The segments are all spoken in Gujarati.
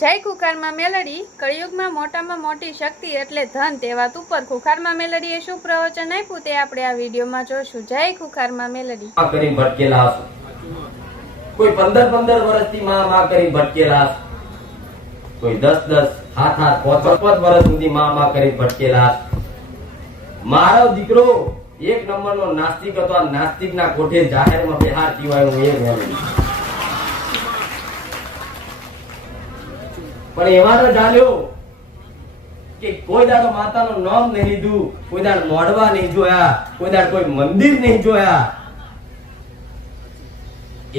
જય ખુખારમાં મેલડી કળિયુગમાં મોટામાં મોટી શક્તિ એટલે ધન તે વાત ઉપર ખુખારમાં મેલડીએ શું પ્રવચન આપ્યું તે આપણે આ વિડીયોમાં જોશું. જય ખુખારમાં મેલડી. કરી ભટકેલા હશો, કોઈ 15 વર્ષથી માં કરી ભટકેલા હશો, કોઈ 10 7 5 વર્ષ સુધી માં કરી ભટકેલા હશો. મારો દીકરો એક નંબરનો નાસ્તિક હતો. આ નાસ્તિકના કોઠે જાહેરમાં બિહાર જીવાય હું એ મેળવી, પણ એવા તો જાણ્યો કે કોઈ દાડો માતાનું નામ નહીં લીધું, કોઈ દાડ મોઢવા નહીં જોયા, કોઈ દાડ કોઈ મંદિર નહીં જોયા.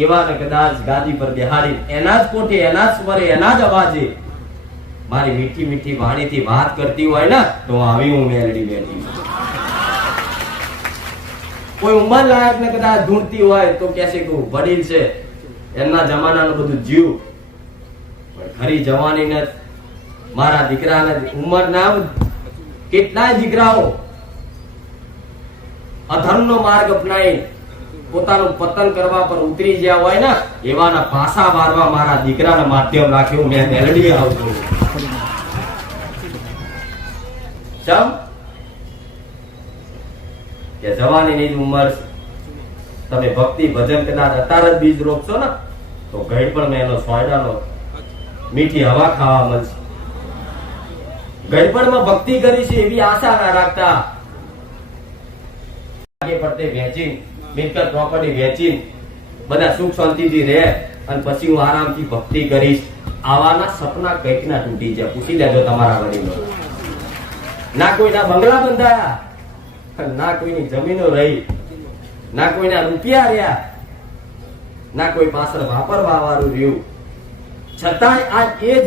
એવા ને કદાચ ગાદી પર બિહારી એના જ કોઠે, એના જ સ્વરે, એના જ અવાજે મારી મીઠી મીઠી વાણીથી વાત કરતી હોય ને તો આવી હું મેલડી બેઠી. કોઈ ઉંમર લાયક ને કદાચ ઢૂંઢતી હોય તો કહેશે કે વડીલ છે, એમના જમાનાનું બધું જીવ. ખરી જવાની ને મારા દીકરાને ઉંમર ના કેટલાય દીકરાઓ અધર્મનો માર્ગ અપનાવી પોતાનું પતન કરવા પર ઉતરી ગયા હોય ને એવાના પાસા મારવા મારા દીકરાના માધ્યમ રાખ્યું મેં મેલડી આવતું. ચમ કે જવાની ઉંમર તમે ભક્તિ ભજન કદાચ અત્યારે જ બીજ રોપશો ને તો ગઈ પણ મેં એનો સોયડાનો મીઠી હવા ખાવા મળશે. ગળપણમાં ભક્તિ કરી છે એવી આશા ના રાખતા. આગે પડતે વેચી મિલકત પ્રોપર્ટી વેચી બધા સુખ શાંતિથી રહે અને પછી હું આરામથી ભક્તિ કરીશ, આવાના સપના કઈક ના તૂટી જાય. પૂછી લેજો તમારા વડીલો. ના કોઈના બંગલા બંધાયા, ના કોઈની જમીનો રહી, ના કોઈના રૂપિયા રહ્યા, ના કોઈ પાછળ વાપરવા વાળું રહ્યું. છતાંય આ એ જ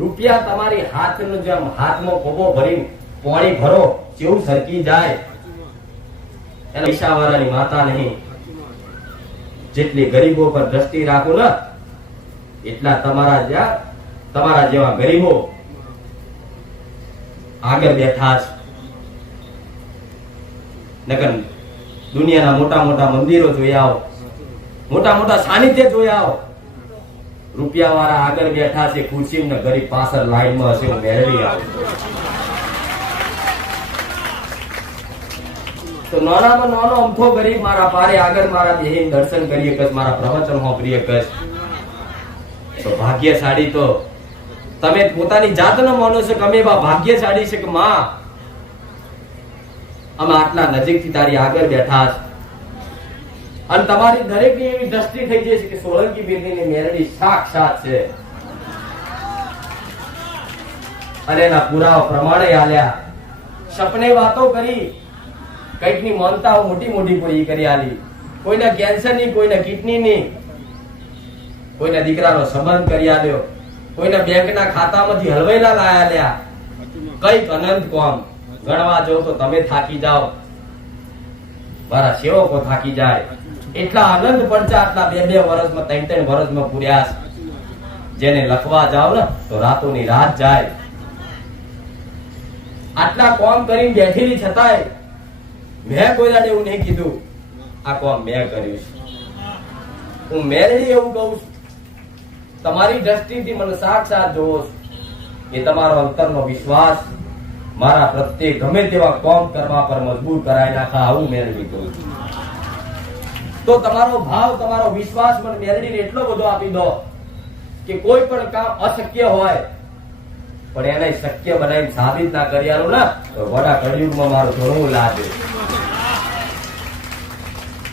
રૂપિયા તમારી હાથનો જેમ હાથમાં કોબો ભરીને પાણી ભરો કેવું સરકી જાય. એના પૈસાવાળાની માતા નહીં. જેટલી ગરીબો પર દ્રષ્ટિ રાખો ને એટલા તમારા જેવા ગરીબો આગળ બેઠા છે. નકર દુનિયાના મોટા મોટા મંદિરો જોઈ આવો, મોટા મોટા સાનિધ્ય જોઈ આવો, રૂપિયા વાળા આગળ બેઠા છે ખુરશી ને ગરીબ પાછળ લાઈનમાં હશે. હું મેળવી આવું તો નાનામાં નાનો અમથો ગરીબ મારા પારે આગળ મારા દેહીને દર્શન કરીએ કસ, મારા પ્રવચન સાંભળીએ કસ તો ભાગ્યશાળી તો તમે પોતાની જાતને માનો છો કે અમે ભાગ્યશાળી છે કે માં અમે આટલા નજીકથી તારી આગળ બેઠા છે. અને તમારી દરેકની એવી દ્રષ્ટિ થઈ જશે કે સોલંકી બેનની મેલડી સાક્ષાત છે. અને એના પુરાવા પ્રમાણે આલ્યા. સપને વાતો કરી, કઈકની માનતાઓ મોટી મોટી કોઈ કરી આલી. કોઈના કેન્સર ની, કોઈના કિડની ની, કોઈના દીકરાનો સંબંધ કરી આલ્યો, કોઈના બેંકના ખાતામાંથી હલવાયેલા લાયા લ્યા. કઈક અનંત કોમ ગણવા જો તો તમે થાકી જાઓ, મારા સેવકો થાકી જાય. એટલા આનંદ પડતા આટલા 2 વર્ષમાં 3 વર્ષમાં પૂર્યા. જેને લખવા જાવ ને તો રાતોની રાત જાય. આટલા કોમ કરીને બેઠેલી છતાંય મેં કોઈ દાડે એવું નહીં કીધું આ કોમ મેં કર્યું છે. હું મેલડી એવું કહું છું, તમારી દ્રષ્ટિથી મને સાક્ષાત જોવો એ તમારો અંતરનો વિશ્વાસ મારા પ્રત્યે ગમે તેવા કોમ કરવા પર મજબૂર કરાઈ નાખા. આવું મેલડી કહું છું. તો તમારો ભાવ, તમારો વિશ્વાસ મને મેલડીને એટલો બધો આપી દો કે કોઈ પણ કામ અશક્ય હોય પણ એને શક્ય બનાવીને સાબિત ના કરી આલું ને તો વડા કળિયુગમાં મારું ઘણું લાગે.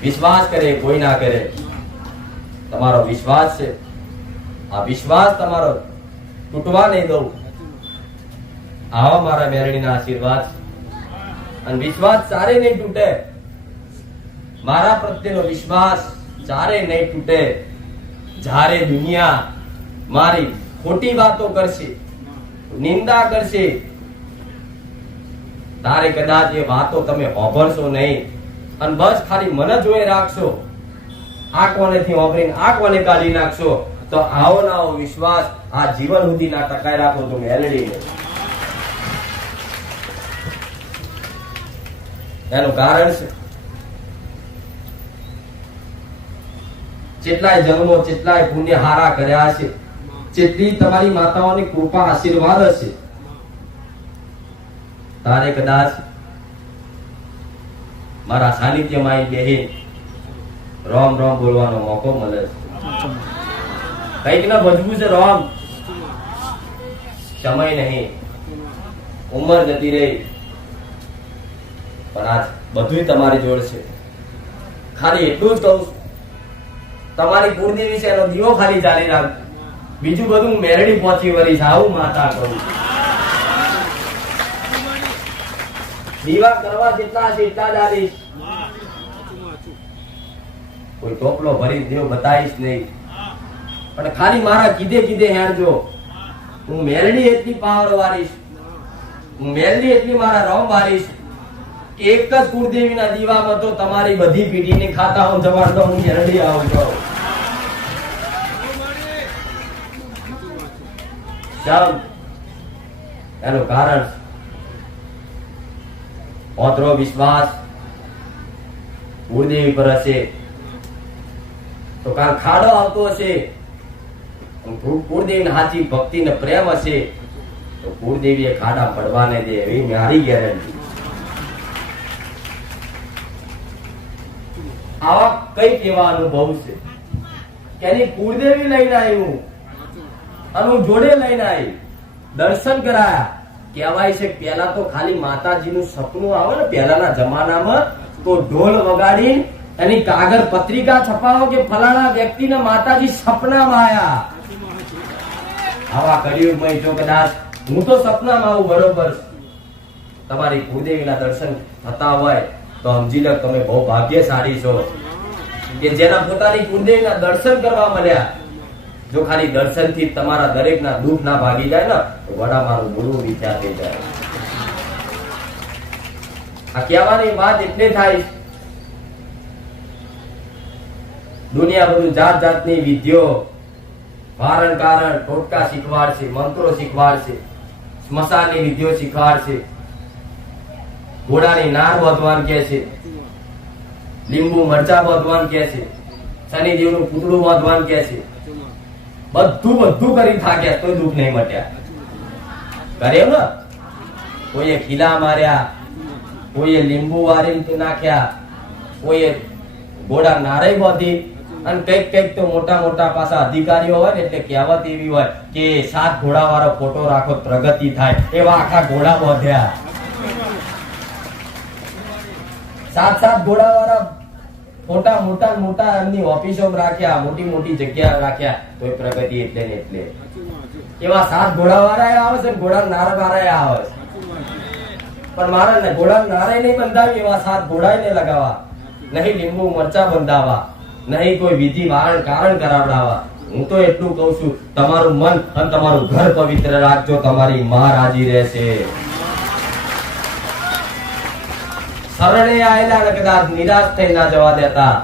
વિશ્વાસ કરે કોઈ ના કરે, તમારો વિશ્વાસ છે. આ વિશ્વાસ તમારો તૂટવા નહીં દઉં. આવા મારા મેલડીના આશીર્વાદ. અને વિશ્વાસ ચારે નહીં તૂટે. મારા પ્રત્યેનો વિશ્વાસ ચારે નહીં તૂટે. જ્યારે દુનિયા મારી ખોટી વાતો કરશે, નિંદા કરશે, તારે કદાચ એ વાતો તમે હોભળશો નહીં અને બસ ખાલી મને જોઈ રાખશો. આ કોનેથી હોભળીને આ કોને કાઢી નાખશો. તો આવો ના આવો વિશ્વાસ આ જીવન સુધી ના ટકાઈ રાખો તો મેલડીને. એનું કારણ છે જેટલાય જન્મો, જેટલાય પુણ્ય હારા કર્યા છે, જેટલી તમારી માતાઓની કૃપા આશીર્વાદ હશે તારે કદાચ મારા સાનિધ્યમાં આવી બેહી રોમ રોમ બોલવાનો મોકો મળે છે. કઈક ના ભજવું છે રોમ. સમય નહીં, ઉંમર જતી રહી, પણ આજ બધું તમારી જોડ છે. ખાલી એટલું જ કહું છું, તમારી કુળદેવી છે એનો દીવો ખાલી ચાલી રાખ, બીજું બધું મેરડી પહોંચી વળીશ. આવું માતા કહું. દીવા કરવા જેટલા છે એટલા જ આવીશ. કોઈ ટોપલો ભરી દેવ બતાવીશ નહીં, પણ ખાલી મારા કીધે કીધે હેણજો. હું મેલડી એટલી પાવર વારીશ, હું મેલડી એટલી મારા રોમ વારીશ. એક જ કુળદેવીના દીવામાં તો તમારી બધી પીઢીની ખાતા હું જવાન દઉં. હું મેલડી આવું છું. એનું કારણ ઓતરો વિશ્વાસ કુળદેવી પર હશે તો કાં ખાડો આવતો હશે, કુળદેવી સાચી ભક્તિ ને પ્રેમ હશે તો કુળદેવી ખાડા પડવાને દે, એવી મારી ગેરંટી. આવા કઈ કેવા અનુભવ છે કે એની કુળદેવી લઈને આવ્યું અને હું જોડે લઈને આવી, દર્શન કરાયા. કહેવાય છે પેલા તો ખાલી માતાજીનું સપનું આવે ને પહેલાના જમાનામાં તો ઢોલ વગાડી એની કાગળ પત્રિકા છપાવો કે ફલાણા વ્યક્તિને માતાજી સપનામાં આયા. આવા કળિયુગમાં જો કદાચ હું તો સપનામાં આવું બરોબર, તમારી કુળદેવીના દર્શન થતા હોય તો સમજી લો તમે બહુ ભાગ્યશાળી છો કે જેના પોતાની કુળદેવીના દર્શન કરવા મળ્યા. જો ખાલી દર્શન થી તમારા દરેકના દુઃખ ના ભાગી જાય ને તો વડા મારું બોલવું વિચાર થઈ જાય. આ કહેવાની વાત એટલે થાય, દુનિયા બધું જાત જાતની વિધિઓ વારણ કારણ ટોટકા શીખવાડશે, મંત્રો શીખવાડશે, સ્મશાનની વિધિઓ શીખવાડશે, ઘોડાની નાર બાંધવાનું કે છે, લીંબુ મરચા બાંધવાનું કે છે, શનિદેવનું પૂતળું બાંધવાનું કે છે. બધું કરી થાક્યા તો દુઃખ નહીં મટ્યા. કર્યું ને, કોઈએ ખીલા માર્યા, કોઈએ લીંબુ વારી નાખ્યા, કોઈએ ઘોડા નારે બાંધી, અને કઈક તો મોટા મોટા પાછા અધિકારીઓ હોય ને એટલે કહેવત એવી હોય કે 7 ઘોડા વાળો ફોટો રાખો પ્રગતિ થાય, એવા આખા ઘોડા બાંધ્યા. 7 ઘોડા વાળા મોટા મોટા મોટા એમની ઓફિસો રાખ્યા, મોટી મોટી જગ્યા રાખ્યા, તો પ્રગતિ એટલે ને એટલે. એવા 7 ઘોડા વાળા આવે છે, ઘોડા નાર વાળા આવે છે, પણ મારે ઘોડા નારે નહીં બંધાવી, એવા 7 ઘોડા ને લગાવવા, નહીં લીંબુ મરચા બંધાવા, નહીં કોઈ વિધિ વારણ કારણ કરાવડાવવા. હું તો એટલું કઉ છું, તમારું મન અને તમારું ઘર પવિત્ર રાખજો, તમારી માં રાજી રહેશે. શરણે આયેલા ને કદાચ નિરાશ થઈ ના જવા દેતા.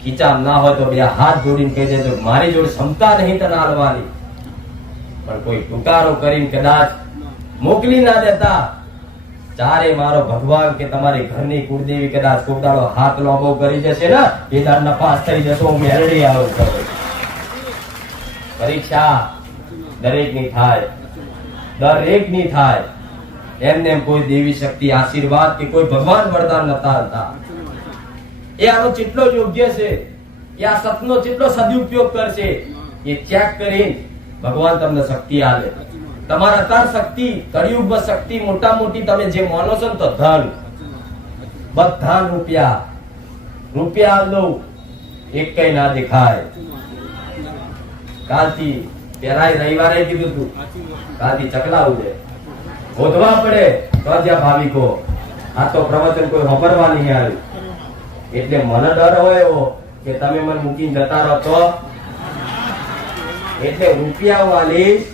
ખીચામ ના હોય તો બે હાથ જોડીને કહી દેજો મારી જોડે ક્ષમતા નહીં તને હાલવાની, પણ કોઈ ટુકારો કરીને કદાચ મોકલી ના દેતા. ચારે મારો ભગવાન કે તમારી ઘરની કુળદેવી કદાચ કોક દાડો હાથ લોબો કરી જશે ને એ દાડ નપાસ થઈ જશો. હું મેળડી આવું કરું. પરીક્ષા દરેકની થાય, દરેકની થાય. એમને કોઈ દેવી શક્તિ આશીર્વાદ કે કોઈ ભગવાન વરદાન નતા હતા. એ આનો કેટલો યોગ્ય છે, એ આ સતનો કેટલો સદુપયોગ કરશે એ ચેક કરીને ભગવાન તમને શક્તિ આપે. તમારા તાર શક્તિ, કળિયુગમાં શક્તિ મોટા મોટી તમે જે માનો છો ને તો ધન, બધા રૂપિયા દઉં એક કઈ ના દેખાય. કાલથી પેલા રવિવારે કીધું તું, કાલથી ચકલા ઉડે ગોધવા પડે તો જ્યાં ભાવિકો. આ તો પ્રવચન કોઈ વાપરવા નહીં આવ્યું, એટલે મને ડર હોય એવો કે તમે મને મૂકીને જતા રહો તો, એટલે રૂપિયા વાલીશ.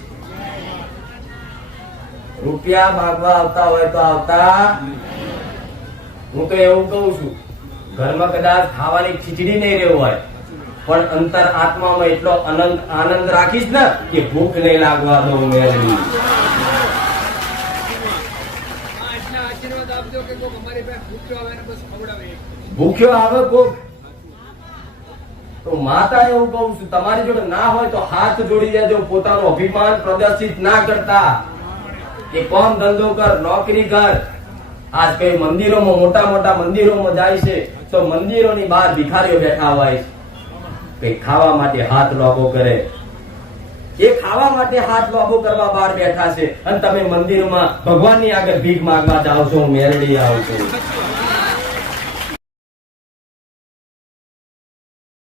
રૂપિયા માંગવા આવતા હોય તો આવતા. હું તો એવું કઉ છું, ઘરમાં કદાચ ખાવાની ખીચડી નહીં રહેવું હોય પણ અંતર આત્મામાં એટલો આનંદ રાખીશ ને કે ભૂખ નહીં લાગવા દઉં. મેળવી ભૂખ્યો આવે કોક તો માતા એવું કહું છું, તમારી જોડે ના હોય તો હાથ જોડી દેજો, પોતાનું અભિમાન પ્રદર્શિત ના કરતા. એ કોમ ધંધો કર, નોકરી કર. આજ કઈ મંદિરોમાં, મોટા મોટા મંદિરોમાં જાય છે તો મંદિરોની બહાર ભિખારીઓ બેઠા હોય છે. કઈ ખાવા માટે હાથ લોભો કરે, એ ખાવા માટે હાથ લોભો કરવા બહાર બેઠા છે, અને તમે મંદિરોમાં ભગવાનની આગળ ભીખ માંગવા જાઓ છો, મેરડી આવો છો.